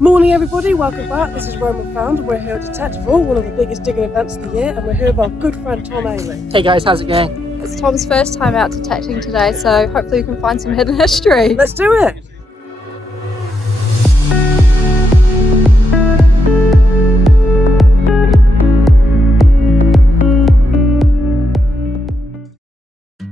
Morning everybody, welcome back. This is Roman Found and we're here at Detectorist, one of the biggest digging events of the year, and we're here with our good friend Tom Ayling. Hey guys, how's it going? It's Tom's first time out detecting today, so hopefully we can find some hidden history. Let's do it!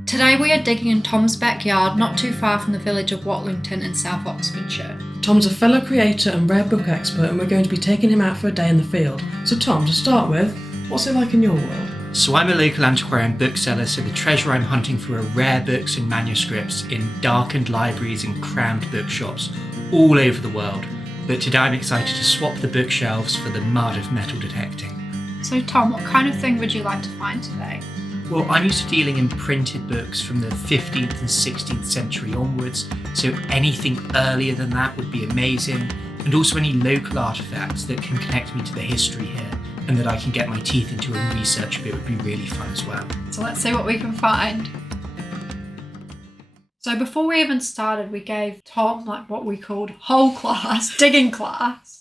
Today we are digging in Tom's backyard, not too far from the village of Watlington in South Oxfordshire. Tom's a fellow creator and rare book expert, and we're going to be taking him out for a day in the field. So Tom, to start with, what's it like in your world? So I'm a local antiquarian bookseller, so the treasure I'm hunting for are rare books and manuscripts in darkened libraries and crammed bookshops all over the world. But today I'm excited to swap the bookshelves for the mud of metal detecting. So Tom, what kind of thing would you like to find today? Well, I'm used to dealing in printed books from the 15th and 16th century onwards, so anything earlier than that would be amazing, and also any local artefacts that can connect me to the history here and that I can get my teeth into and research a bit would be really fun as well. So let's see what we can find. So before we even started, we gave Tom like what we called whole class, digging class.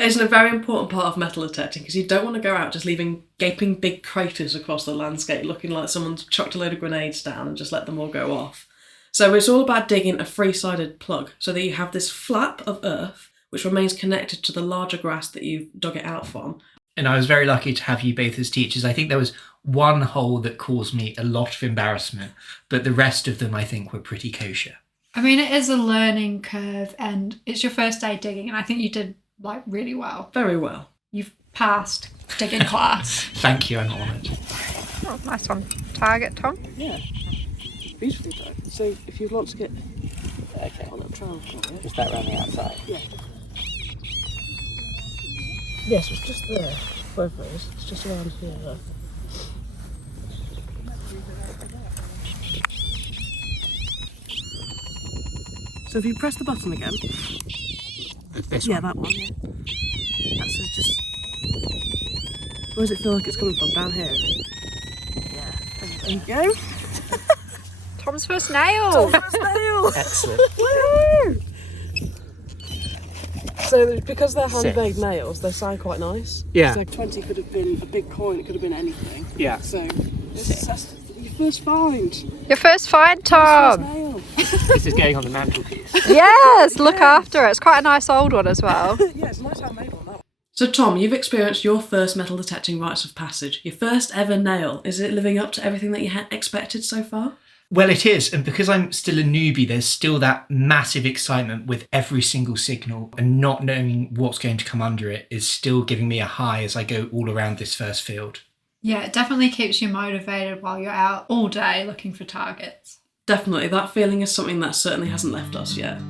It's a very important part of metal detecting because you don't want to go out just leaving gaping big craters across the landscape looking like someone's chucked a load of grenades down and just let them all go off. So it's all about digging a three-sided plug so that you have this flap of earth which remains connected to the larger grass that you've dug it out from. And I was very lucky to have you both as teachers. I think there was one hole that caused me a lot of embarrassment, but the rest of them I think were pretty kosher. I mean, it is a learning curve and it's your first day digging, and I think you did like really well. Very well. You've passed digging class. Thank you, I'm honoured. Oh, nice one. Target, Tom. Yeah. Beautifully done. So if you want to get on a trial for it. Is that around the outside? Yeah. Yes, it's just there. Wherever it is. It's just around here. So if you press the button again. This Yeah, one? that one, yeah. That's just... Where does it feel like it's coming from? Down here? Yeah. There you go. Tom's first nail. Tom's first nail! Excellent. Woo! So because they're handmade nails, they sound quite nice. Yeah. So 20 could have been a big coin, it could have been anything. Yeah. So that's your first find. Your first find, First Tom. nail. This is going on the mantelpiece. Yes, look after it. It's quite a nice old one as well. Yeah, it's a nice handmade one, that one. So Tom, you've experienced your first metal detecting rites of passage. Your first ever nail. Is it living up to everything that you had expected so far? Well, it is, and because I'm still a newbie, there's still that massive excitement with every single signal, and not knowing what's going to come under it is still giving me a high as I go all around this first field. Yeah, it definitely keeps you motivated while you're out all day looking for targets. Definitely, that feeling is something that certainly hasn't left us yet.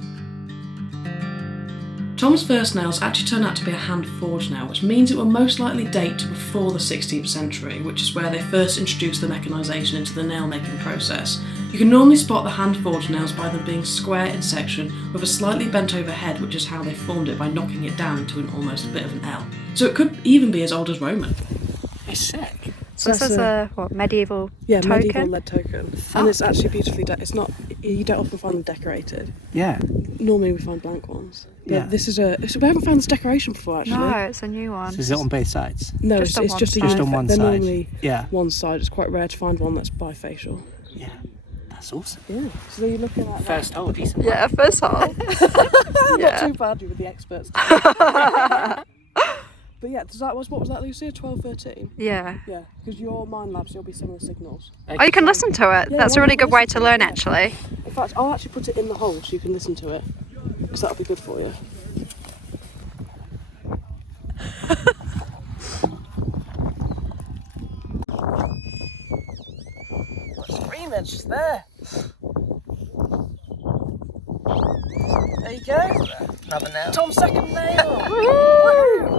Tom's first nails actually turned out to be a hand-forged nail, which means it will most likely date to before the 16th century, which is where they first introduced the mechanisation into the nail-making process. You can normally spot the hand-forged nails by them being square in section with a slightly bent over head, which is how they formed it by knocking it down into an almost a bit of an L. So it could even be as old as Roman. It's sick. So this is a medieval Yeah, token? medieval lead token. And it's actually beautifully it's not, you don't often find them decorated. Yeah. Normally we find blank ones. But Yeah. this is we haven't found this decoration before actually. No, it's a new one. So is it on both sides? No, Just on it's one just a side. Just on one They're side. normally Yeah. one side. It's quite rare to find one that's bifacial. Yeah. That's awesome. Yeah. So you're looking at First hole, decent. Yeah, first hole. Not too badly with the experts. But yeah, what was that, Lucia? 12, 13? Yeah. Yeah, because your mind labs, there'll be similar signals. Oh, you can listen to it. Yeah, That's a why really not good way listen to learn, it? actually. In fact, I'll actually put it in the hole so you can listen to it, because that'll be good for you. Screaming, she's there. There you go. Another nail. Tom's second nail.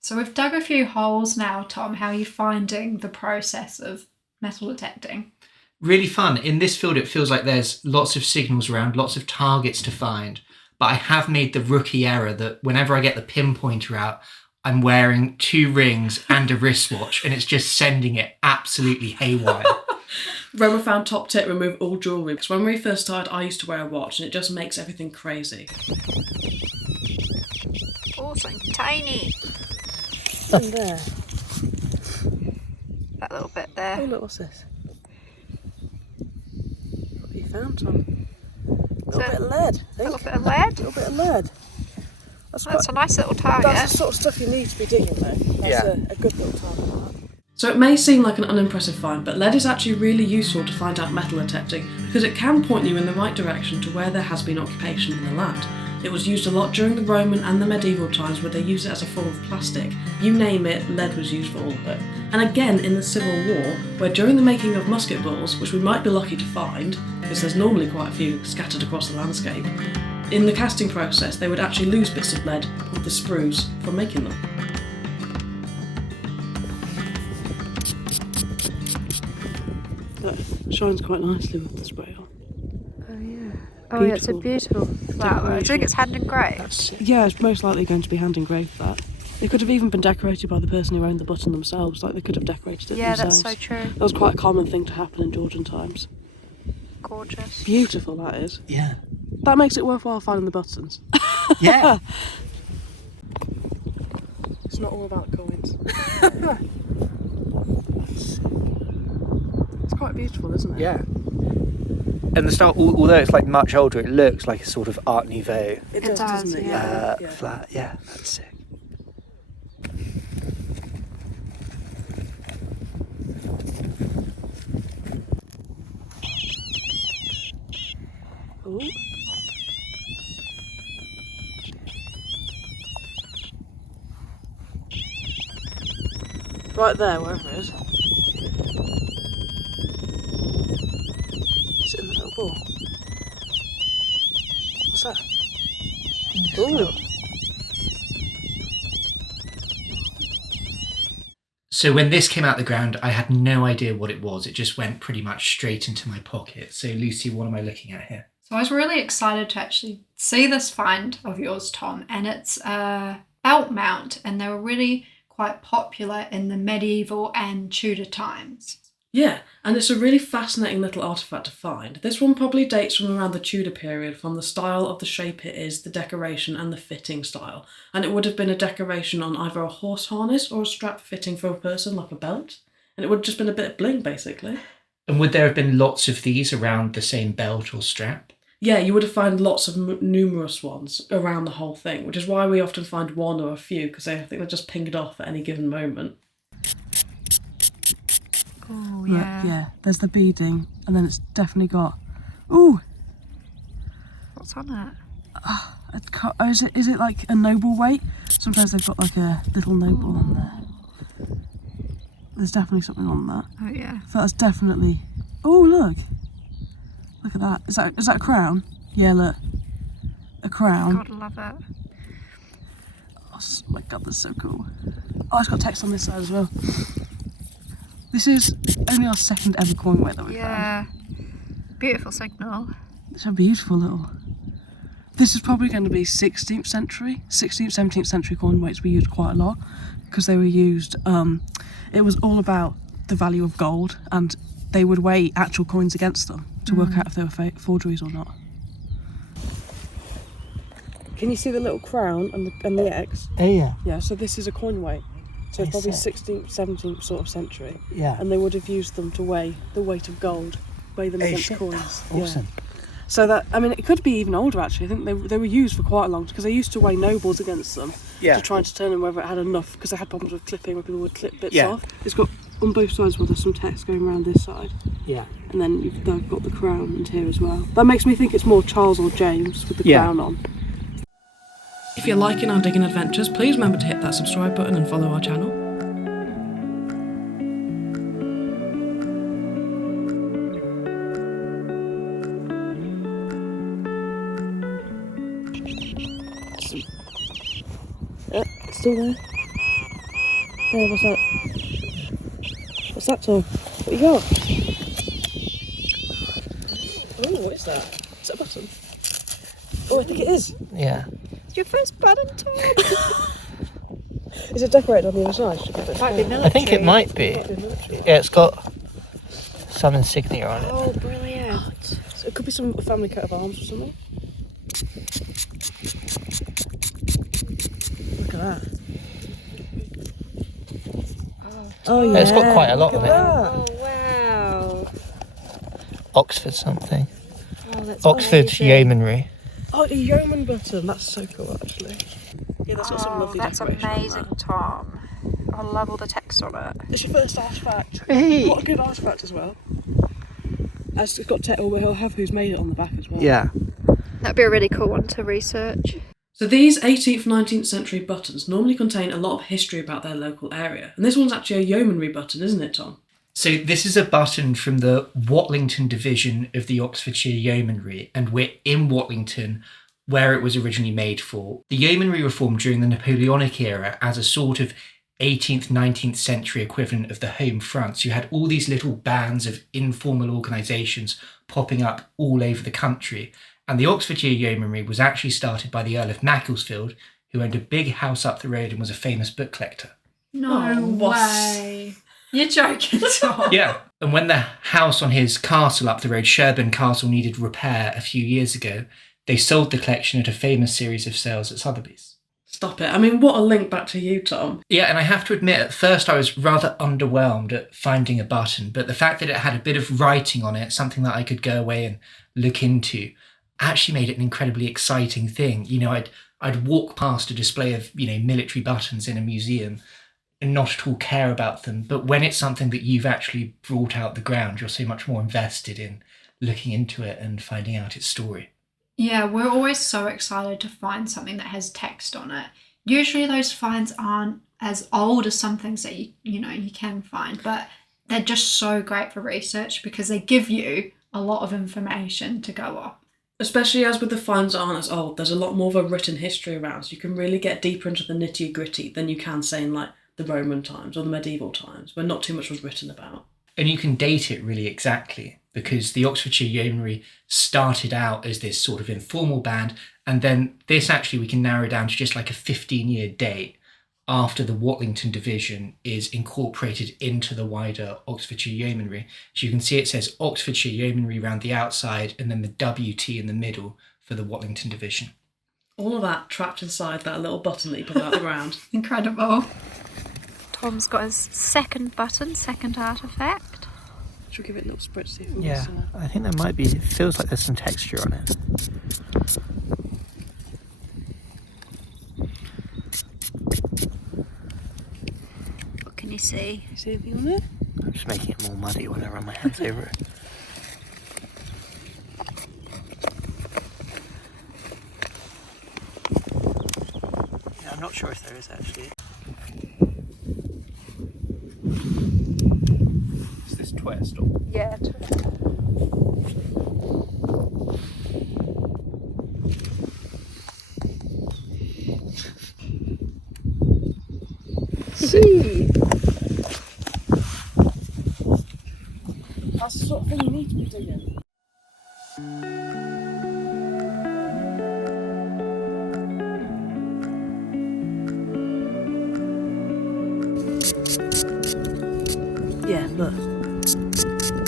So we've dug a few holes now, Tom. How are you finding the process of metal detecting? Really fun. In this field, it feels like there's lots of signals around, lots of targets to find. But I have made the rookie error that whenever I get the pinpointer out, I'm wearing 2 rings and a wristwatch, and it's just sending it absolutely haywire. Roma found top tip, remove all jewellery, because when we first started I used to wear a watch and it just makes everything crazy. Oh, something tiny. In there. That little bit there. Oh look, what's this? What have you found, Tom? A little bit of lead. A little bit of lead? A little bit of lead. That's a nice little target. That's the sort of stuff you need to be digging though. That's a good little target. So it may seem like an unimpressive find, but lead is actually really useful to find out metal detecting because it can point you in the right direction to where there has been occupation in the land. It was used a lot during the Roman and the medieval times where they used it as a form of plastic. You name it, lead was used for all of it. And again in the Civil War, where during the making of musket balls, which we might be lucky to find, because there's normally quite a few scattered across the landscape, in the casting process they would actually lose bits of lead called the sprues from making them. That shines quite nicely with the spray on. Oh yeah. Oh yeah, it's a beautiful flower. I think it's hand engraved. Yeah, it's most likely going to be hand engraved, that. It could have even been decorated by the person who owned the button themselves, like they could have decorated it themselves. Yeah, that's so true. That was quite a common thing to happen in Georgian times. Gorgeous. Beautiful, that is. Yeah. That makes it worthwhile finding the buttons. Yeah. It's not all about coins. It's quite beautiful, isn't it? Yeah. And the style, although it's like much older, it looks like a sort of Art Nouveau It does, doesn't it? yeah. flat. Yeah, that's sick. Ooh. Right there, wherever it is. Is it in the little ball? What's that? Ooh. So when this came out the ground, I had no idea what it was. It just went pretty much straight into my pocket. So Lucy, what am I looking at here? So I was really excited to actually see this find of yours, Tom, and it's a belt mount, and they were really quite popular in the medieval and Tudor times. Yeah, and it's a really fascinating little artefact to find. This one probably dates from around the Tudor period, from the style of the shape it is, the decoration and the fitting style. And it would have been a decoration on either a horse harness or a strap fitting for a person like a belt. And it would have just been a bit of bling, basically. And would there have been lots of these around the same belt or strap? Yeah, you would have found lots of numerous ones around the whole thing, which is why we often find one or a few, because I think they're just pinged off at any given moment. Oh, yeah. Yeah, there's the beading, and then it's definitely got... Ooh! What's on it? Is it like a noble weight? Sometimes they've got like a little noble on there. There's definitely something on that. Oh, yeah. So that's definitely... Oh, look! Look at that. Is that a crown? Yeah, look. A crown. God, I love it. Oh my god, that's so cool. Oh, it's got text on this side as well. This is only our second ever coin weight that we've found. Beautiful signal. It's a beautiful little... This is probably going to be 16th century, 17th century coin weights we used quite a lot because they were used, it was all about the value of gold and they would weigh actual coins against them to work out if they were forgeries or not. Can you see the little crown and the X? Oh yeah. Yeah, so this is a coin weight. So it's probably 16th, 17th sort of century. Yeah. And they would have used them to weigh the weight of gold, weigh them against coins. Awesome. Yeah. So that, I mean, it could be even older actually. I think they were used for quite a long time because they used to weigh nobles against them to try and determine whether it had enough, because they had problems with clipping where people would clip bits off. It's got on both sides where there's some text going around this side. Yeah. And then they've got the crown and here as well. That makes me think it's more Charles or James with the crown on. If you're liking our digging adventures, please remember to hit that subscribe button and follow our channel. Still there? There, what's that? What's that, Tom? What you got? Oh, what is that? Is that a button? Oh, I think it is. Yeah. It's your first button, Tom. Is it decorated on the other side? Might be military. I think it might be. Yeah, it's got some insignia on it. Oh, brilliant. So it could be some family coat of arms or something. Look at that. Oh yeah. It's got quite a lot of it. Oh, wow. Oxford something. Oh, that's Oxford amazing. Yeomanry. Oh, a yeoman button. That's so cool, actually. Yeah, that's got some lovely decoration on that. Tom. I love all the text on it. It's your first artefact. Hey. What a good artefact as well. It's got we'll have who's made it on the back as well. Yeah. That'd be a really cool one to research. So these 18th, 19th century buttons normally contain a lot of history about their local area. And this one's actually a yeomanry button, isn't it, Tom? So this is a button from the Watlington division of the Oxfordshire Yeomanry, and we're in Watlington, where it was originally made for. The yeomanry were formed during the Napoleonic era as a sort of 18th, 19th century equivalent of the Home Fronts. You had all these little bands of informal organisations popping up all over the country. And the Oxfordshire Yeomanry was actually started by the Earl of Macclesfield, who owned a big house up the road and was a famous book collector. No way. You're joking, Tom. Yeah, and when the house on his castle up the road, Sherborne Castle, needed repair a few years ago, they sold the collection at a famous series of sales at Sotheby's. Stop it. I mean, what a link back to you, Tom. Yeah, and I have to admit, at first I was rather underwhelmed at finding a button, but the fact that it had a bit of writing on it, something that I could go away and look into, actually made it an incredibly exciting thing. You know, I'd walk past a display of, military buttons in a museum and not at all care about them. But when it's something that you've actually brought out the ground, you're so much more invested in looking into it and finding out its story. Yeah, we're always so excited to find something that has text on it. Usually those finds aren't as old as some things that you can find, but they're just so great for research because they give you a lot of information to go off. Especially as with the finds that aren't as old, there's a lot more of a written history around, so you can really get deeper into the nitty gritty than you can, say, in like the Roman times or the medieval times, where not too much was written about. And you can date it really exactly, because the Oxfordshire Yeomanry started out as this sort of informal band, and then this actually we can narrow down to just like a 15-year date after the Watlington division is incorporated into the wider Oxfordshire Yeomanry. So you can see it says Oxfordshire Yeomanry around the outside and then the WT in the middle for the Watlington division. All of that trapped inside that little button that you put out the ground. Incredible. Tom's got his second button, second artefact. Should we give it a little spritz? Yeah, I think there might be, it feels like there's some texture on it. What can you see? You see anything on it? I'm just making it more muddy when I run my hands over it. Yeah, I'm not sure if there is actually. Is this twist or? Yeah, See? That's the sort of thing you need to be doing. Yeah, look.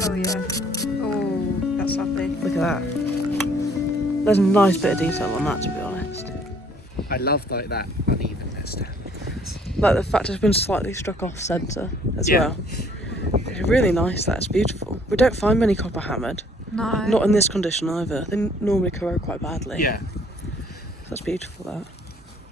Oh yeah. Oh, that's lovely. Look at that. There's a nice bit of detail on that, to be honest. I love like that unevenness. Like the fact it's been slightly struck off centre as well. It's really nice, that's beautiful. We don't find many copper hammered. No. Not in this condition either. They normally corrode quite badly. Yeah. That's beautiful, that.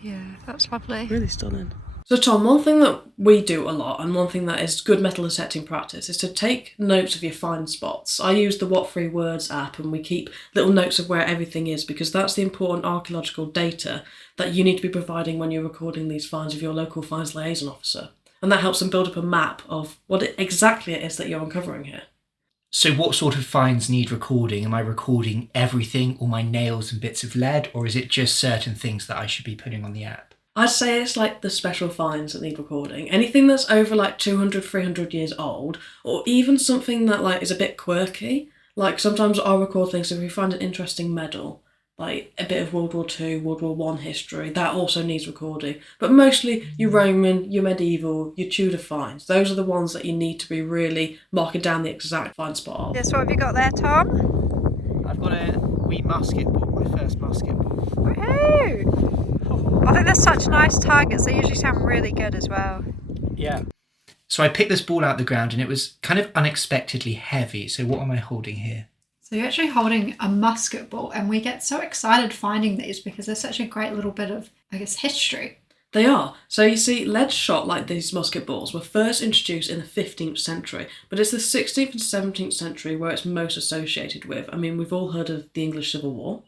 Yeah, that's lovely. Really stunning. So Tom, one thing that we do a lot, and one thing that is good metal detecting practice, is to take notes of your find spots. I use the What Free Words app, and we keep little notes of where everything is, because that's the important archaeological data that you need to be providing when you're recording these finds with your local finds liaison officer. And that helps them build up a map of what exactly it is that you're uncovering here. So what sort of finds need recording? Am I recording everything, all my nails and bits of lead, or is it just certain things that I should be putting on the app? I'd say it's like the special finds that need recording. Anything that's over like 200, 300 years old, or even something that like is a bit quirky. Like sometimes I'll record things if we find an interesting medal like a bit of World War II, World War One history. That also needs recording. But mostly your Roman, your medieval, your Tudor finds. Those are the ones that you need to be really marking down the exact find spot of. Yes, what have you got there, Tom? I've got a wee musket ball, my first musket ball. Woohoo! I think they're such nice targets. They usually sound really good as well. Yeah. So I picked this ball out of the ground and it was kind of unexpectedly heavy. So what am I holding here? So you're actually holding a musket ball, and we get so excited finding these because they're such a great little bit of, I guess, history. They are. So you see, lead shot like these musket balls were first introduced in the 15th century, but it's the 16th and 17th century where it's most associated with. I mean, we've all heard of the English Civil War,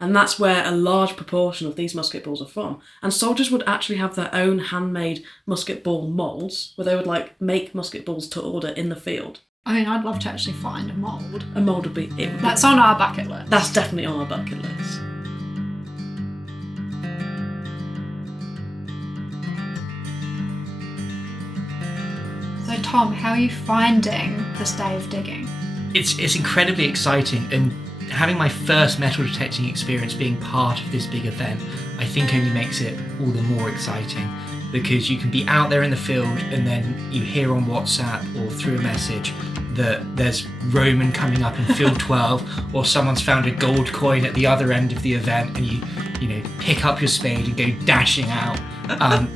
and that's where a large proportion of these musket balls are from. And soldiers would actually have their own handmade musket ball moulds, where they would like make musket balls to order in the field. I mean, I'd love to actually find a mould. A mould would be it. That's on our bucket list. That's definitely on our bucket list. So Tom, how are you finding this day of digging? It's incredibly exciting, and having my first metal detecting experience being part of this big event, I think only makes it all the more exciting, because you can be out there in the field and then you hear on WhatsApp or through a message that there's Roman coming up in field 12, or someone's found a gold coin at the other end of the event, and you know, pick up your spade and go dashing out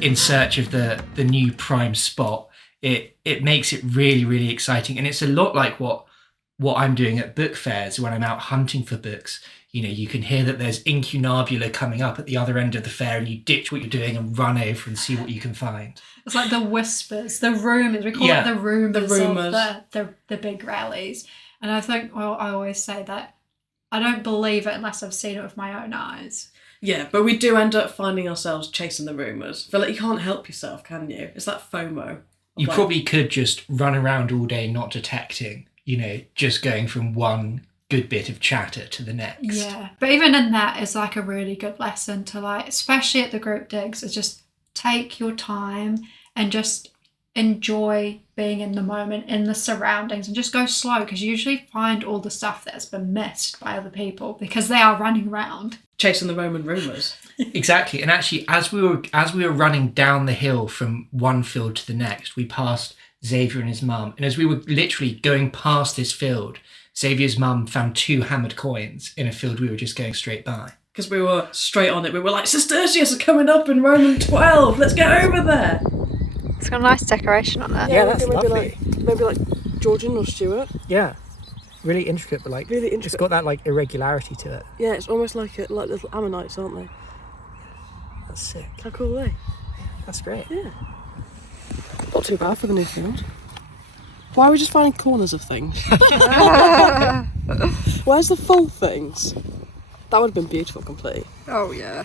in search of the new prime spot. It makes it really, really exciting, and it's a lot like what I'm doing at book fairs when I'm out hunting for books. You know, you can hear that there's incunabula coming up at the other end of the fair, and you ditch what you're doing and run over and see what you can find. It's like the whispers, the rumours. We call it the rumours of the big rallies. And I think, well, I always say that I don't believe it unless I've seen it with my own eyes. Yeah, but we do end up finding ourselves chasing the rumours. I feel like you can't help yourself, can you? It's that FOMO. You probably could just run around all day not detecting, you know, just going from one good bit of chatter to the next. Yeah, but even in that is like a really good lesson to, like, especially at the group digs, is just take your time and just enjoy being in the moment, in the surroundings, and just go slow, because you usually find all the stuff that's been missed by other people because they are running around chasing the Roman rumours. Exactly. And actually, as we were running down the hill from one field to the next, we passed Xavier and his mum, and as we were literally going past this field, Xavier's mum found 2 hammered coins in a field we were just going straight by. Because we were straight on it. We were like, Cistercius are coming up in Roman 12. Let's get over there. It's got a nice decoration on it. Yeah, that's lovely. Maybe like Georgian or Stuart. Yeah. Really intricate, but like Really intricate. It's got that like irregularity to it. Yeah, it's almost like little Ammonites, aren't they? That's sick. How cool are they? That's great. Yeah. Not too bad for the new field. Why are we just finding corners of things? Where's the full things? That would have been beautiful, complete. Oh, yeah.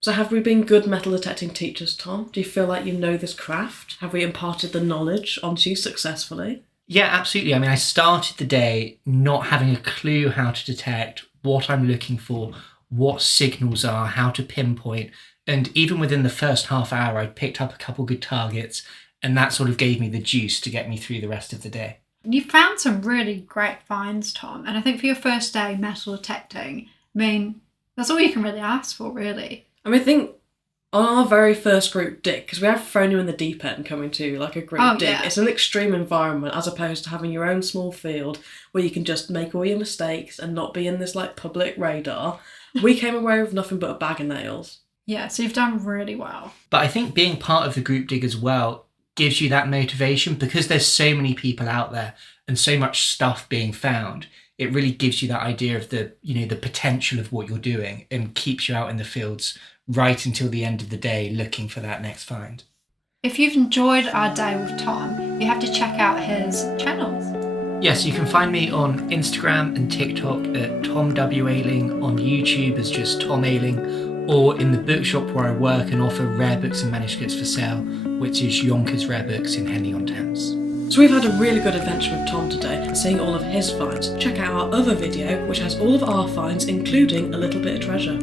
So have we been good metal detecting teachers, Tom? Do you feel like you know this craft? Have we imparted the knowledge onto you successfully? Yeah, absolutely. I mean, I started the day not having a clue how to detect, what I'm looking for, what signals are, how to pinpoint. And even within the first half hour, I picked up a couple good targets, and that sort of gave me the juice to get me through the rest of the day. You found some really great finds, Tom. And I think for your first day metal detecting, I mean, that's all you can really ask for, really. I mean, I think on our very first group dig, because we have thrown you in the deep end coming to like a group dig, it's an extreme environment as opposed to having your own small field where you can just make all your mistakes and not be in this like public radar. We came away with nothing but a bag of nails. Yeah, so you've done really well. But I think being part of the group dig as well gives you that motivation, because there's so many people out there and so much stuff being found. It really gives you that idea of the, you know, the potential of what you're doing, and keeps you out in the fields right until the end of the day looking for that next find. If you've enjoyed our day with Tom, you have to check out his channels. Yes, you can find me on Instagram and TikTok at Tom W. Ayling, on YouTube as just Tom Ayling, or in the bookshop where I work and offer rare books and manuscripts for sale, which is Yonkers Rare Books in Henley-on-Thames. So we've had a really good adventure with Tom today, seeing all of his finds. Check out our other video, which has all of our finds, including a little bit of treasure.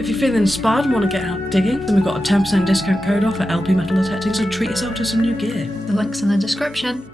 If you're feeling inspired and want to get out digging, then we've got a 10% discount code off at LP Metal Detecting, so treat yourself to some new gear. The link's in the description.